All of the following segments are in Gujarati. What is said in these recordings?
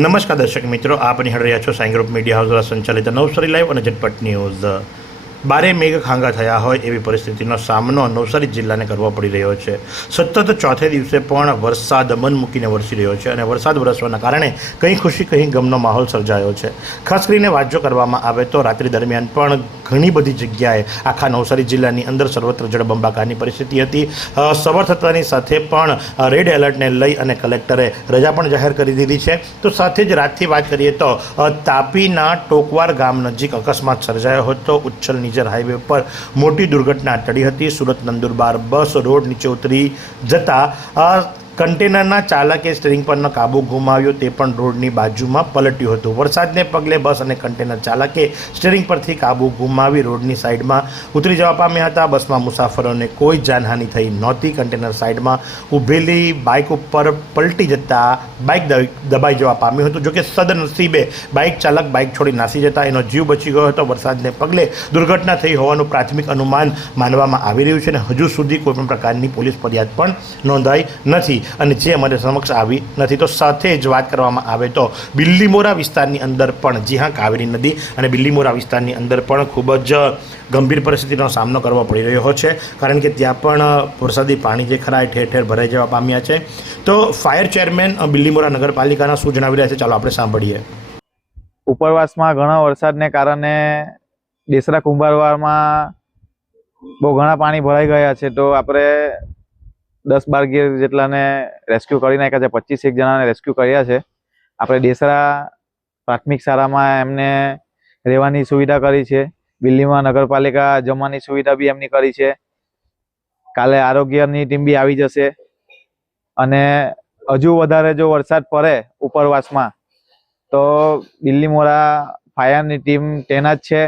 નમસ્કાર દર્શક મિત્રો, આપ નિહાળી રહ્યા છો સાઈ ગ્રુપ મીડિયા હાઉસ દ્વારા સંચાલિત નવસારી લાઈવ અને ઝટપટ ન્યૂઝ। બારે મેઘ ખાંગા થયા હોય એવી પરિસ્થિતિનો સામનો નવસારી જિલ્લાને કરવો પડી રહ્યો છે। સતત ચોથે દિવસે પણ વરસાદ મન મૂકીને વરસી રહ્યો છે અને વરસાદ વરસવાના કારણે કંઈ ખુશી કંઈ ગમનો માહોલ સર્જાયો છે। ખાસ કરીને વાત જો કરવામાં આવે તો રાત્રિ દરમિયાન પણ ઘણી બધી જગ્યાએ આખા નવસારી જિલ્લાની અંદર સર્વત્ર જળબંબાકારની પરિસ્થિતિ હતી। સવાર થતાની સાથે પણ રેડ એલર્ટને લઈ અને કલેક્ટરે રજા પણ જાહેર કરી દીધી છે। તો સાથે જ રાતથી વાત કરીએ તો તાપીના ટોકવાર ગામ નજીક અકસ્માત સર્જાયો હતો। ઉચ્છલ નિઝર હાઈવે પર મોટી દુર્ઘટના ટળી હતી। સુરત નંદુરબાર બસ રોડ નીચે ઉતરી જતા કન્ટેનરના ચાલકે સ્ટીરિંગ પરનો કાબુ ગુમાવ્યો, તે પણ રોડની બાજુમાં પલટ્યું હતું। વરસાદને પગલે બસ અને કન્ટેનર ચાલકે સ્ટીરિંગ પરથી કાબુ ગુમાવી રોડની સાઈડમાં ઉતરી જવા પામ્યા હતા। બસમાં મુસાફરોને કોઈ જાનહાનિ થઈ નહોતી। કન્ટેનર સાઈડમાં ઊભેલી બાઇક ઉપર પલટી જતા બાઇક દબાઈ જવા પામ્યું હતું। જોકે સદનસીબે બાઇક ચાલક બાઇક છોડી નાસી જતા એનો જીવ બચી ગયો હતો। વરસાદને પગલે દુર્ઘટના થઈ હોવાનું પ્રાથમિક અનુમાન માનવામાં આવી રહ્યું છે અને હજુ સુધી કોઈપણ પ્રકારની પોલીસ ફરિયાદ પણ નોંધાઈ નથી અને જે અમારે સમક્ષ આવી નથી। તો સાથે જ વાત કરવામાં આવે તો બિલ્લીમોરા વિસ્તારની અંદર પણ, જી હા, કાવેરી નદી અને બિલ્લીમોરા વિસ્તારની અંદર પણ ખૂબ જ ગંભીર પરિસ્થિતિનો સામનો કરવો પડી રહ્યો છે, કારણ કે ત્યાં પણ વરસાદી પાણી જે ખરા ઠેર ઠેર ભરાઈ જવા પામ્યા છે। તો ફાયર ચેરમેન બિલ્લીમોરા નગરપાલિકાના શું જણાવી રહ્યા છે, ચાલો આપણે સાંભળીએ। ઉપરવાસમાં ઘણા વરસાદને કારણે દેસરા કુંભારવાડમાં બહુ ઘણા પાણી ભરાઈ ગયા છે। તો આપણે 10-12 ગેર જેટલાને રેસ્ક્યુ કરી નાખ્યા છે। 25 જણાને રેસ્ક્યુ કર્યા છે। આપણે દેસરા પ્રાથમિક શાળામાં એમને રહેવાની સુવિધા કરી છે। બિલ્લીમાં નગરપાલિકા જમવાની સુવિધા બી એમની કરી છે। કાલે આરોગ્યની ટીમ બી આવી જશે અને હજુ વધારે જો વરસાદ પડે ઉપરવાસમાં તો બિલ્લીમોરા ફાયરની ટીમ તૈનાત છે।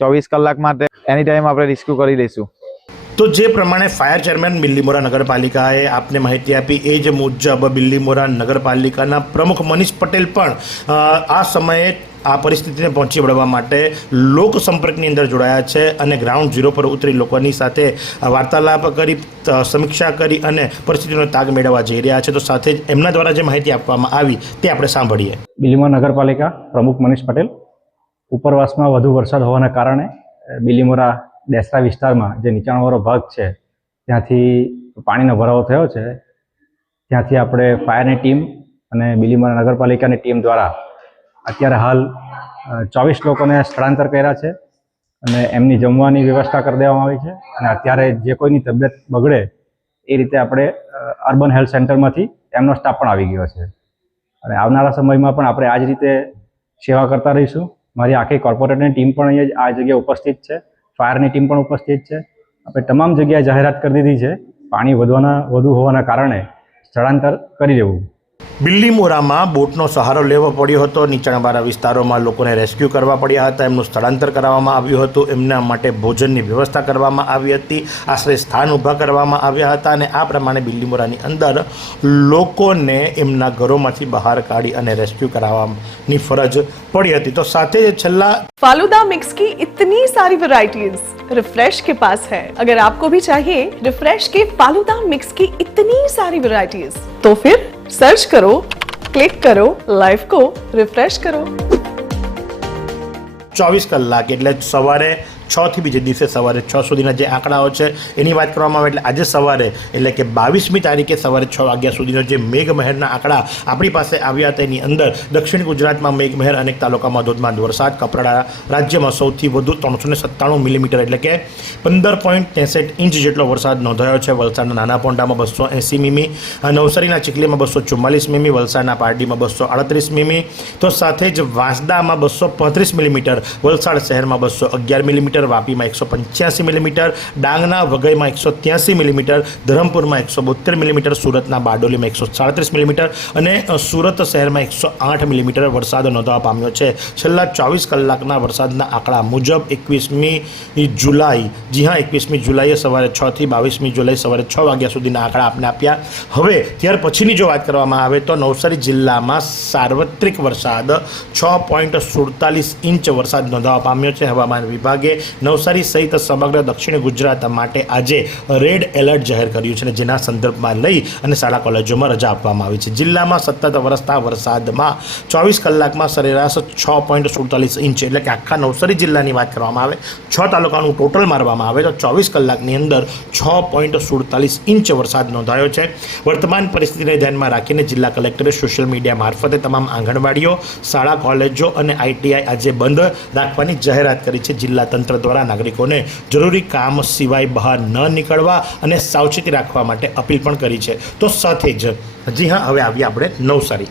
24 કલાક માટે એની ટાઈમ આપણે રેસ્ક્યુ કરી લઈશું। તો જે પ્રમાણે ફાયર ચેરમેન બિલ્લીમોરા નગરપાલિકાએ આપને માહિતી આપી એ જ મુજબ બિલ્લીમોરા નગરપાલિકાના પ્રમુખ મનીષ પટેલ પણ આ સમયે આ પરિસ્થિતિને પહોંચી વળવા માટે લોક સંપર્કની અંદર જોડાયા છે અને ગ્રાઉન્ડ ઝીરો પર ઉતરી લોકોની સાથે વાર્તાલાપ કરી, સમીક્ષા કરી અને પરિસ્થિતિનો તાગ મેળવવા જઈ રહ્યા છે। તો સાથે જ એમના દ્વારા જે માહિતી આપવામાં આવી તે આપણે સાંભળીએ। બિલ્લીમોરા નગરપાલિકા પ્રમુખ મનીષ પટેલ, ઉપરવાસમાં વધુ વરસાદ હોવાના કારણે બિલ્લીમોરા દેસરા વિસ્તારમાં જે નીચાણવાળો ભાગ છે ત્યાંથી પાણીનો ભરાવો થયો છે। ત્યાંથી આપણે ફાયરની ટીમ અને બિલ્લીમોરા નગરપાલિકાની ટીમ દ્વારા અત્યારે હાલ 24 લોકોને સ્થળાંતર કર્યા છે અને એમની જમવાની વ્યવસ્થા કરી દેવામાં આવી છે અને અત્યારે જે કોઈની તબિયત બગડે એ રીતે આપણે અર્બન હેલ્થ સેન્ટરમાંથી એમનો સ્ટાફ પણ આવી ગયો છે અને આવનારા સમયમાં પણ આપણે આ જ રીતે સેવા કરતા રહીશું। મારી આખી કોર્પોરેટની ટીમ પણ અહીંયા આ જગ્યાએ ઉપસ્થિત છે, ફાયરની ટીમ પણ ઉપસ્થિત છે। આપણે તમામ જગ્યાએ જાહેરાત કરી દીધી છે પાણી વધુ હોવાના કારણે સ્થળાંતર કરી દેવું। બિલ્લીમોરામાં બોટનો સહારો લેવો પડ્યો હતો। નીચાણવાળા વિસ્તારોમાં લોકોને રેસ્ક્યુ કરવા પડ્યા હતા, એમનું સ્થળાંતર કરવામાં આવ્યું હતું, એમના માટે ભોજનની વ્યવસ્થા કરવામાં આવી હતી, આશ્રય સ્થાન ઊભા કરવામાં આવ્યા હતા અને આ પ્રમાણે બિલ્લીમોરાની અંદર લોકોને એમના ઘરોમાંથી બહાર કાઢી અને રેસ્ક્યુ કરાવવાની ફરજ પડી હતી। તો સાથે જ છેલ્લા फालूदा मिक्स की इतनी सारी वैरायटीज रिफ्रेश के पास है। अगर आपको भी चाहिए रिफ्रेश के फालूदा मिक्स की इतनी सारी वैरायटीज तो फिर सर्च करो, क्लिक करो, लाइफ को रिफ्रेश करो। 24 કલાક એટલે સવારે 6 થી બીજે દિવસે સવારે 6 સુધીના જે આંકડાઓ છે એની વાત કરવામાં આવે એટલે આજે સવારે એટલે કે 22મી તારીખે સવારે 6 વાગ્યા સુધીનો જે મેઘમહેરના આંકડા આપણી પાસે આવ્યા હતા એની અંદર દક્ષિણ ગુજરાતમાં મેઘમહેર, અનેક તાલુકામાં ધોધમાર વરસાદ, કપરાડા રાજ્યમાં સૌથી વધુ 397 મિલીમીટર એટલે કે 15.63 ઇંચ જેટલો વરસાદ નોંધાયો છે। વલસાડના નાના પોંડામાં 280 મીમી, નવસારીના ચીખલીમાં 244 મીમી, વલસાડના પારડીમાં 238 મીમી, તો સાથે જ વાંસદામાં 235 મિલીમીટર, વલસાડ શહેરમાં 211 મિલીમીટર, વાપીમાં 185 મિલીમીટર, ડાંગના વઘઈમાં 183 મિલીમીટર, ધરમપુરમાં 172 મિલીમીટર, સુરતના બારડોલીમાં 137 મિલીમીટર અને સુરત શહેરમાં 108 મિલીમીટર વરસાદ નોંધવા પામ્યો છે। છેલ્લા 24 કલાકના વરસાદના આંકડા મુજબ 21મી જુલાઈ, જી હા, 21મી જુલાઈએ સવારે 6 થી 22મી જુલાઈ સવારે 6 વાગ્યા સુધીના આંકડા આપને આપ્યા। હવે ત્યાર પછીની જો વાત કરવામાં આવે તો નવસારી જિલ્લામાં સાર્વત્રિક વરસાદ 6.47 ઇંચ વરસાદ નોંધવા પામ્યો છે। હવામાન વિભાગે નવસારી સહિત સમગ્ર દક્ષિણ ગુજરાત માટે આજે રેડ એલર્ટ જાહેર કર્યું છે અને જેના સંદર્ભમાં લઈ અને શાળા કોલેજોમાં રજા આપવામાં આવી છે. જિલ્લામાં સતત વરસતા વરસાદમાં 24 કલાકમાં સરેરાશ 6.47 ઇંચ એટલે કે આખા નવસારી જિલ્લાની વાત કરવામાં આવે 6 તાલુકાનું ટોટલ મારવામાં આવે તો 24 કલાકની અંદર 6.47 ઇંચ વરસાદ નોંધાયો છે. વર્તમાન પરિસ્થિતિને ધ્યાનમાં રાખીને જિલ્લા કલેક્ટરે સોશિયલ મીડિયા મારફતે તમામ આંગણવાડીઓ, શાળા કોલેજો અને ITI આજે બંધ રાખવાની જાહેરાત કરી છે. જિલ્લા તંત્ર દ્વારા નાગરિકોને જરૂરી કામ સિવાય બહાર ન નીકળવા અને સાવચેતી રાખવા માટે અપીલ પણ કરી છે. તો સાથે જ હવે આવીએ આપણે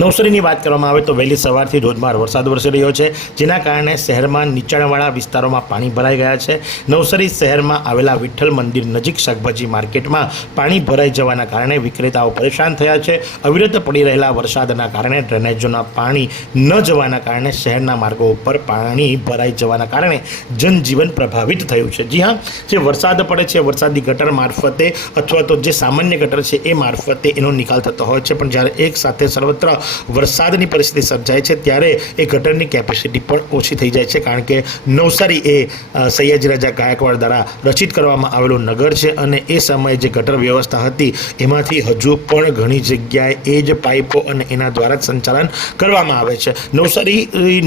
નવસારીની વાત કરવામાં આવે તો વહેલી સવારથી ધોધમાર વરસાદ વરસી રહ્યો છે, જેના કારણે શહેરમાં નીચાણવાળા વિસ્તારોમાં પાણી ભરાઈ ગયા છે. નવસારી શહેરમાં આવેલા વિઠ્ઠલ મંદિર નજીક શાકભાજી માર્કેટમાં પાણી ભરાઈ જવાના કારણે વિક્રેતાઓ પરેશાન થયા છે. અવિરત પડી રહેલા વરસાદના કારણે ડ્રેનેજોના પાણી ન જવાના કારણે શહેરના માર્ગો ઉપર પાણી ભરાઈ જવાના કારણે જનજીવન પ્રભાવિત થયું છે. જે વરસાદ પડે છે વરસાદી ગટર મારફતે અથવા તો જે સામાન્ય ગટર છે એ મારફતે એનો નિકાલ થતો હોય છે, પણ જ્યારે એક સાથે સર્વત્ર વરસાદની પરિસ્થિતિ સર્જાય છે ત્યારે એ ગટરની કેપેસિટી પણ ઓછી થઈ જાય છે, કારણ કે નવસારી એ સયાજી રાજા ગાયકવાડ દ્વારા રચિત કરવામાં આવેલું નગર છે અને એ સમયે જે ગટર વ્યવસ્થા હતી એમાંથી હજુ પણ ઘણી જગ્યાએ એ જ પાઇપો અને એના દ્વારા જ સંચાલન કરવામાં આવે છે. નવસારી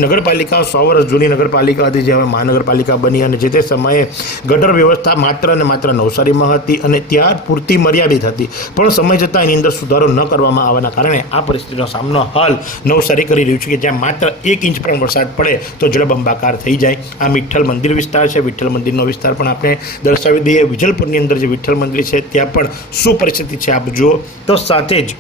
નગરપાલિકા 100 વર્ષ જૂની નગરપાલિકા હતી, જે હવે મહાનગરપાલિકા બની અને જે તે સમયે ગટર વ્યવસ્થા માત્ર અને માત્ર નવસારીમાં હતી અને ત્યાં પૂરતી મર્યાદિત હતી, પણ સમય જતાં એની અંદર સુધારો ન કરવામાં આવવાના કારણે આ પરિસ્થિતિનો સામનો હાલ નવસારી કરી રહ્યું છે કે જ્યાં માત્ર 1 ઇંચ પણ વરસાદ પડે તો જળબંબાકાર થઈ જાય. આ વિઠ્ઠલ મંદિર વિસ્તાર છે. વિઠ્ઠલ મંદિરનો વિસ્તાર પણ આપણે દર્શાવી દઈએ. વિજલપુરની અંદર જે વિઠ્ઠલ મંદિર છે ત્યાં પણ શું પરિસ્થિતિ છે આપ જુઓ. તો સાથે જ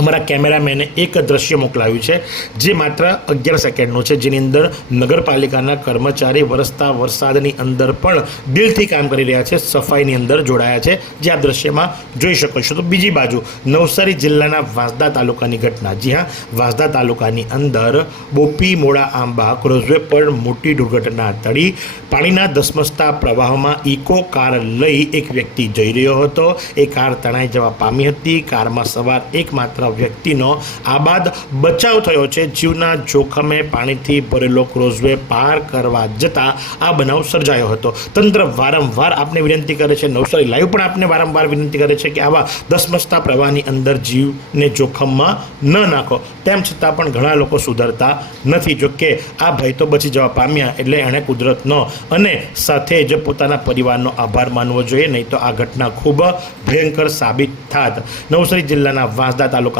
અમારા કેમેરામેને એક દ્રશ્ય મોકલાવ્યું છે જે માત્ર 11 સેકન્ડનું છે, જેની અંદર નગરપાલિકાના કર્મચારી વરસતા વરસાદની અંદર પણ દિલથી કામ કરી રહ્યા છે, સફાઈની અંદર જોડાયા છે, જે આ દ્રશ્યમાં જોઈ શકો છો. તો બીજી બાજુ નવસારી જિલ્લાના વાંસદા તાલુકાની ઘટના. વાંસદા તાલુકાની અંદર બોપી મોડા આંબા ક્રોઝવે પર મોટી દુર્ઘટના ટળી. પાણીના ધસમસતા પ્રવાહમાં ઇકો કાર લઈ એક વ્યક્તિ જઈ રહ્યો હતો. એ કાર તણાઈ જવા પામી હતી. કારમાં સવાર એકમાત્ર વ્યક્તિનો આબાદ બચાવ થયો છે. જીવના જોખમે પાણીથી ભરેલો ક્રોઝવે પાર કરવા જતા આ બનાવ સર્જાયો હતો. તંત્ર વારંવાર આપને વિનંતી કરે છે, નવસારી લાઈવ પણ આપને વારંવાર વિનંતી કરે છે કે આવા ધસમસતા પ્રવાહની અંદર જીવને જોખમમાં ન નાખો, તેમ છતાં પણ ઘણા લોકો સુધરતા નથી. જો કે આ ભાઈ તો બચી જવા પામ્યા એટલે એણે કુદરતનો અને સાથે જ પોતાના પરિવારનો આભાર માનવો જોઈએ, નહીં તો આ ઘટના ખૂબ ભયંકર સાબિત થાત. નવસારી જિલ્લાના વાંસદા તાલુકાના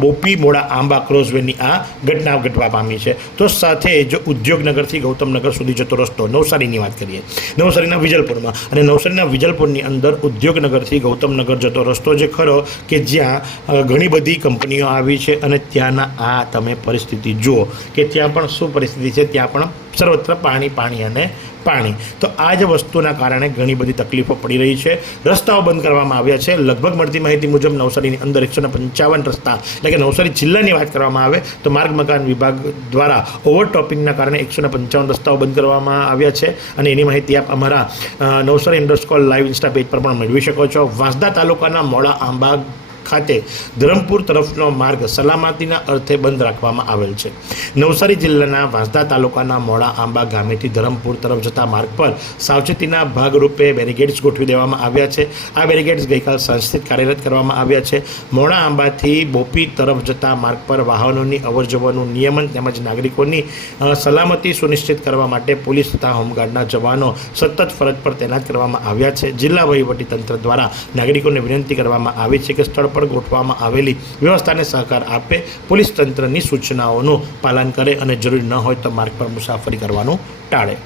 બોપી મોડા આંબા ક્રોઝવેની આ ઘટના ઘટવા પામી છે. તો સાથે જ ઉદ્યોગનગરથી ગૌતમનગર સુધી જતો રસ્તો, નવસારીની વાત કરીએ, નવસારીના વિજલપુરમાં, અને નવસારીના વિજલપુરની અંદર ઉદ્યોગનગરથી ગૌતમનગર જતો રસ્તો જે ખરો કે જ્યાં ઘણી બધી કંપનીઓ આવી છે અને ત્યાંના આ તમે પરિસ્થિતિ જુઓ કે ત્યાં પણ શું પરિસ્થિતિ છે, ત્યાં પણ સર્વત્ર પાણી અને પાણી. તો આ જ વસ્તુના કારણે ઘણી બધી તકલીફો પડી રહી છે. રસ્તાઓ બંધ કરવામાં આવ્યા છે. લગભગ મળતી માહિતી મુજબ નવસારીની અંદર 155 રસ્તા, એટલે કે નવસારી જિલ્લાની વાત કરવામાં આવે તો માર્ગ મકાન વિભાગ દ્વારા ઓવરટોપિંગના કારણે 155 રસ્તાઓ બંધ કરવામાં આવ્યા છે અને એની માહિતી આપ અમારા નવસારી _ લાઈવ ઇન્સ્ટા પેજ પર પણ મેળવી શકો છો. વાંસદા તાલુકાના મોડા આંબા ખાતે ધરમપુર તરફનો માર્ગ સલામતીના અર્થે બંધ રાખવામાં આવેલ છે. નવસારી જિલ્લાના વાંસદા તાલુકાના મોડા આંબા ગામેથી ધરમપુર તરફ જતા માર્ગ પર સાવચેતીના ભાગરૂપે બેરિકેડ્સ ગોઠવી દેવામાં આવ્યા છે. આ બેરિકેડ્સ ગઈકાલ સાંજથી કાર્યરત કરવામાં આવ્યા છે. મોડા આંબાથી બોપી તરફ જતા માર્ગ પર વાહનોની અવરજવરનું નિયમન તેમજ નાગરિકોની સલામતી સુનિશ્ચિત કરવા માટે પોલીસ તથા હોમગાર્ડના જવાનો સતત ફરજ પર તૈનાત કરવામાં આવ્યા છે. જિલ્લા વહીવટીતંત્ર દ્વારા નાગરિકોને વિનંતી કરવામાં આવી છે કે સ્થળ પર ગોઠવવામાં આવેલી વ્યવસ્થાને સહકાર આપે, પોલીસ તંત્રની સૂચનાઓનું પાલન કરે અને જરૂરી ન હોય તો માર્ગ પર મુસાફરી કરવાનું ટાળે.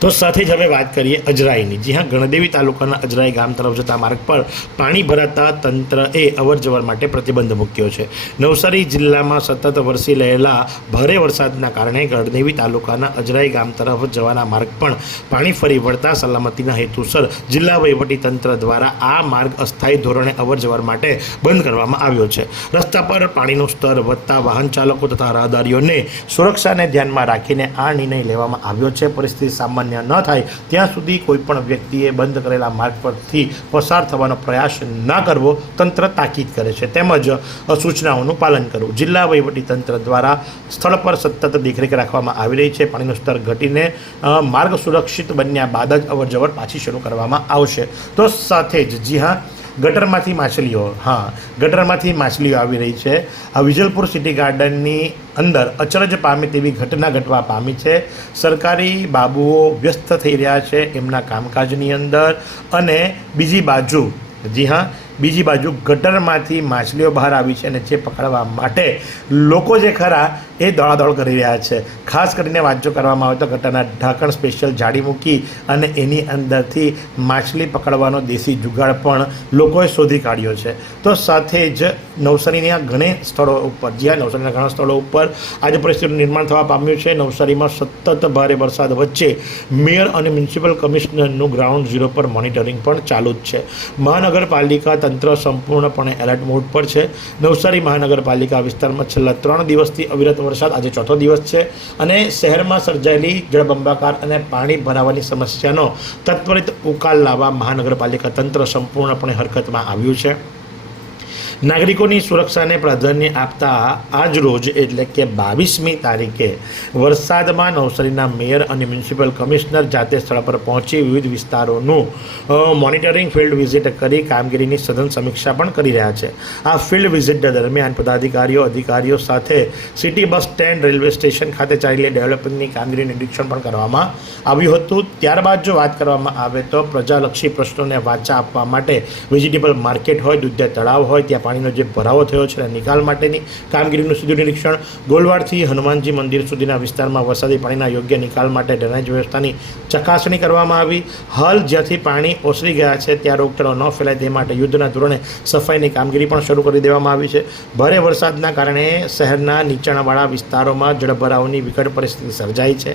તો સાથે જ હવે વાત કરીએ અજરાઈની. ગણદેવી તાલુકાના અજરાઈ ગામ તરફ જતા માર્ગ પર પાણી ભરાતા તંત્રએ અવરજવર માટે પ્રતિબંધ મૂક્યો છે. નવસારી જિલ્લામાં સતત વરસી રહેલા ભારે વરસાદના કારણે ગણદેવી તાલુકાના અજરાઈ ગામ તરફ જવાના માર્ગ પણ પાણી ફરી વળતા સલામતીના હેતુસર જિલ્લા વહીવટીતંત્ર દ્વારા આ માર્ગ અસ્થાયી ધોરણે અવરજવર માટે બંધ કરવામાં આવ્યો છે. રસ્તા પર પાણીનું સ્તર વધતા વાહન ચાલકો તથા રાહદારીઓને સુરક્ષાને ધ્યાનમાં રાખીને આ નિર્ણય લેવામાં આવ્યો છે. પરિસ્થિતિ સામાન્ય સામાન્ય ન થાય ત્યાં સુધી કોઈપણ વ્યક્તિએ બંધ કરેલા માર્ગ પરથી પસાર થવાનો પ્રયાસ ન કરવો તંત્ર તાકીદ કરે છે. તેમજ સૂચનાઓનું પાલન કરવું. જિલ્લા વહીવટીતંત્ર દ્વારા સ્થળ પર સતત દેખરેખ રાખવામાં આવી રહી છે. પાણીનું સ્તર ઘટીને માર્ગ સુરક્ષિત બન્યા બાદ જ અવરજવર પાછી શરૂ કરવામાં આવશે. તો સાથે જ જી હા, ગટરમાંથી માછલીઓ આવી રહી છે. આ વિજલપુર સિટી ગાર્ડનની અંદર અચરજ પામે તેવી ઘટના ઘટવા પામી છે. સરકારી બાબુઓ વ્યસ્ત થઈ રહ્યા છે એમના કામકાજની અંદર, અને બીજી બાજુ ગટરમાંથી માછલીઓ બહાર આવી છે અને જે પકડવા માટે લોકો જે ખરા એ દોડાદોડ કરી રહ્યા છે. ખાસ કરીને વાત જો કરવામાં આવે તો ગટરના ઢાંકણ સ્પેશિયલ જાળી મૂકી અને એની અંદરથી માછલી પકડવાનો દેશી જુગાડ પણ લોકોએ શોધી કાઢ્યો છે. તો સાથે જ નવસારીના ઘણા સ્થળો ઉપર આજે પરિસ્થિતિનું નિર્માણ થવા પામ્યું છે. નવસારીમાં સતત ભારે વરસાદ વચ્ચે મેયર અને મ્યુનિસિપલ કમિશનરનું ગ્રાઉન્ડ ઝીરો પર મોનિટરિંગ પણ ચાલુ જ છે. મહાનગરપાલિકા તંત્ર સંપૂર્ણપણે એલર્ટ મોડ પર છે. નવસારી મહાનગરપાલિકા વિસ્તારમાં છેલ્લા 3 દિવસથી અવિરત વરસાદ, આજે 4થો દિવસ છે, અને શહેરમાં સર્જાયેલી જળબંબાકાર અને પાણી ભરાવાની સમસ્યાનો તત્વરિત ઉકેલ લાવવા મહાનગરપાલિકા તંત્ર સંપૂર્ણપણે હરકતમાં આવ્યું છે. નાગરિકોની સુરક્ષાને પ્રાધાન્ય આપતા આજ રોજ એટલે કે 22મી તારીખે વરસાદમાં નવસારીના મેયર અને મ્યુનિસિપલ કમિશનર જાતે સ્થળ પર પહોંચી વિવિધ વિસ્તારોનું મોનિટરિંગ ફિલ્ડ વિઝિટ કરી કામગીરીની સઘન સમીક્ષા પણ કરી રહ્યા છે. આ ફિલ્ડ વિઝિટ દરમિયાન અધિકારીઓ સાથે city bus stand, railway station ખાતે ચાલેલી ડેવલપમેન્ટની કામગીરીનું નિરીક્ષણ પણ કરવામાં આવ્યું હતું. ત્યારબાદ જો વાત કરવામાં આવે તો પ્રજાલક્ષી પ્રશ્નોને વાચા આપવા માટે વેજીટેબલ માર્કેટ હોય, દૂધિયા તળાવ હોય, ત્યાં પાણીનો જે ભરાવો થયો છે નિકાલ માટેની કામગીરીનું સીધું નિરીક્ષણ. ગોલવાડથી હનુમાનજી મંદિર સુધીના વિસ્તારમાં વરસાદી પાણીના યોગ્ય નિકાલ માટે ડ્રેનેજ વ્યવસ્થાની ચકાસણી કરવામાં આવી. હાલ જ્યાંથી પાણી ઓસરી ગયા છે ત્યાં રોગચાળો ન ફેલાય તે માટે યુદ્ધના ધોરણે સફાઈની કામગીરી પણ શરૂ કરી દેવામાં આવી છે. ભારે વરસાદના કારણે શહેરના નીચાણવાળા વિસ્તારોમાં જળભરાવની વિકટ પરિસ્થિતિ સર્જાઈ છે.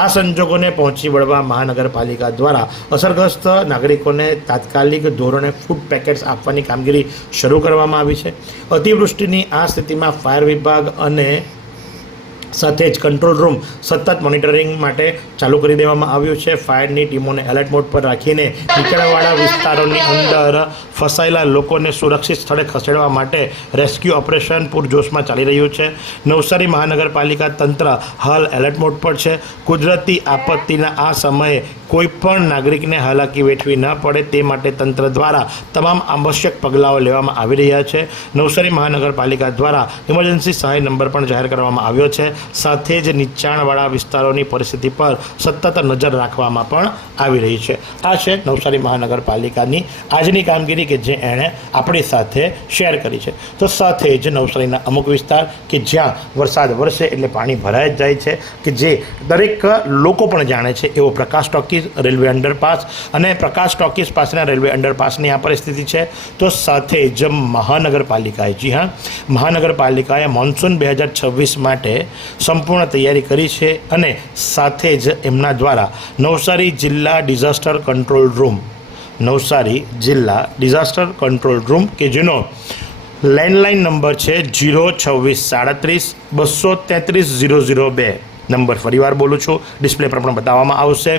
આ સંજોગોને પહોંચી વળવા મહાનગરપાલિકા દ્વારા અસરગ્રસ્ત નાગરિકોને તાત્કાલિક ધોરણે ફૂડ પેકેટ્સ આપવાની કામગીરી શરૂ કરવામાં આવી છે. અતિવૃષ્ટિની આ સ્થિતિમાં ફાયર વિભાગ અને સાથે જ કંટ્રોલ રૂમ સતત મોનિટરિંગ માટે ચાલુ કરી દેવામાં આવ્યું છે. ફાયરની ટીમોને એલર્ટ મોડ પર રાખીને નીચાણવાળા વિસ્તારોની અંદર ફસાયેલા લોકોને સુરક્ષિત સ્થળે ખસેડવા માટે રેસ્ક્યુ ઓપરેશન પૂરજોશમાં ચાલી રહ્યું છે. નવસારી મહાનગરપાલિકા તંત્ર હાલ એલર્ટ મોડ પર છે. કુદરતી આપત્તિના આ સમયે કોઈ પણ નાગરિકને હાલાકી વેઠવી ન પડે તે માટે તંત્ર દ્વારા તમામ આવશ્યક પગલાઓ લેવામાં આવી રહ્યા છે. નવસારી મહાનગરપાલિકા દ્વારા ઇમરજન્સી સહાય નંબર પણ જાહેર કરવામાં આવ્યો છે. સાથે જ નીચાણવાળા વિસ્તારોની પરિસ્થિતિ પર સતત નજર રાખવામાં પણ આવી રહી છે. આ છે નવસારી મહાનગરપાલિકાની આજની કામગીરી કે જે એણે આપણી સાથે શેર કરી છે. તો સાથે જ નવસારીના અમુક વિસ્તાર કે જ્યાં વરસાદ વરસે એટલે પાણી ભરાઈ જ જાય છે, કે જે દરેક લોકો પણ જાણે છે, એવો પ્રકાશ ટોકીઝ રેલવે અંડરપાસ અને પ્રકાશ ટોકીઝ પાસેના રેલવે અંડરપાસની આ પરિસ્થિતિ છે. તો સાથે જ મહાનગરપાલિકાએ મોન્સૂન 2026 માટે સંપૂર્ણ તૈયારી કરી છે, અને સાથે જ એમના દ્વારા નવસારી જિલ્લા ડિઝાસ્ટર કંટ્રોલ રૂમ કે જેનો લેન્ડલાઇન નંબર છે 02637 નંબર ફરીવાર બોલું છું, ડિસ્પ્લે પર પણ બતાવવામાં આવશે.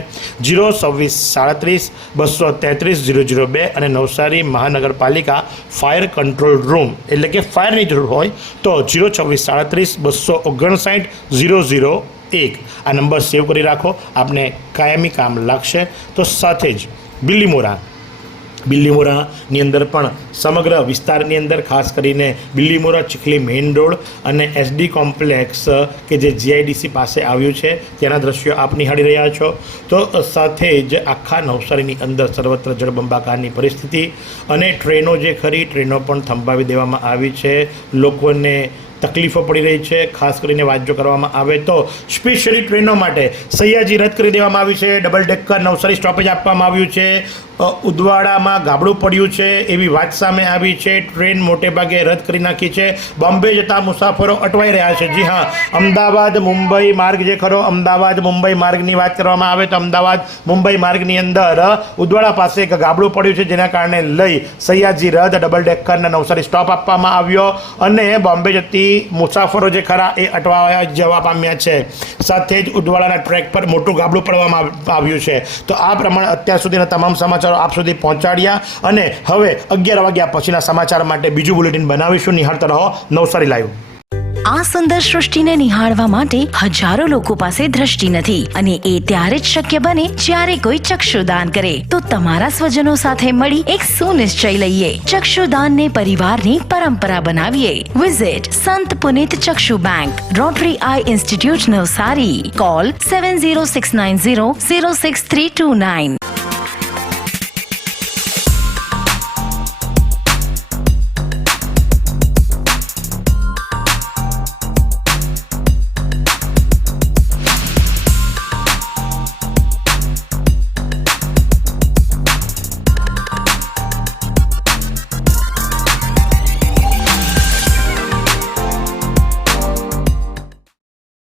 02637 અને નવસારી મહાનગરપાલિકા ફાયર કંટ્રોલ રૂમ એટલે કે ફાયરની જરૂર હોય તો 02637 આ નંબર સેવ કરી રાખો, આપને કાયમી કામ લાગશે. તો સાથે જ બિલ્લીમોરાની અંદર પણ સમગ્ર વિસ્તારની અંદર ખાસ કરીને બિલ્લીમોરા ચીખલી મેઇન રોડ અને એસડી કોમ્પ્લેક્સ કે જે જીઆઈડીસી પાસે આવ્યું છે તેના દ્રશ્યો આપ નિહાળી રહ્યા છો. તો સાથે જ આખા નવસારીની અંદર સર્વત્ર જળબંબાકારની પરિસ્થિતિ અને ટ્રેનો પણ થંભાવી દેવામાં આવી છે. લોકોને તકલીફો પડી રહી છે. ખાસ કરીને વાત જો કરવામાં આવે તો સ્પેશિયલી ટ્રેનો માટે સૈયાજી રદ કરી દેવામાં આવી છે. ડબલ ડેકર નવસારી સ્ટોપેજ આપવામાં આવ્યું છે. ઉદવાડામાં ગાબડું પડ્યું છે એવી વાત સામે આવી છે. ટ્રેન મોટે ભાગે રદ કરી નાખી છે. બોમ્બે જતા મુસાફરો અટવાઈ રહ્યા છે. જી હા, અમદાવાદ મુંબઈ માર્ગ જે ખરો, અમદાવાદ મુંબઈ માર્ગની વાત કરવામાં આવે તો અમદાવાદ મુંબઈ માર્ગની અંદર ઉદવાડા પાસે એક ગાબડું પડ્યું છે, જેના કારણે લઈ સયાજી રદ ડબલ ડેકરના નવસારી સ્ટોપ આપવામાં આવ્યો અને બોમ્બે જતી મુસાફરો જે ખરા એ અટવાયા જવા પામ્યા છે. સાથે જ ઉદવાડાના ટ્રેક પર મોટું ગાબડું પડવામાં આવ્યું છે. તો આ પ્રમાણે અત્યાર સુધીના તમામ સમાચારો આપ સુધી પહોંચાડ્યા અને હવે 11 વાગ્યા પછીના સમાચાર માટે બીજું બુલેટિન બનાવીશું. નિહાળતા રહો નવસારી લાઈવ. આ સુંદર સૃષ્ટિને નિહાળવા માટે હજારો લોકો પાસે દ્રષ્ટિ નથી અને એ ત્યારે જ શક્ય બને જ્યારે કોઈ ચક્ષુદાન કરે. તો તમારા સ્વજનો સાથે મળી એક સુનિશ્ચય લઈએ, ચક્ષુદાનને પરિવારની પરંપરા બનાવીએ. Visit Sant Punit Chakshu bank, rotary eye institute Navsari. Call 7069006329.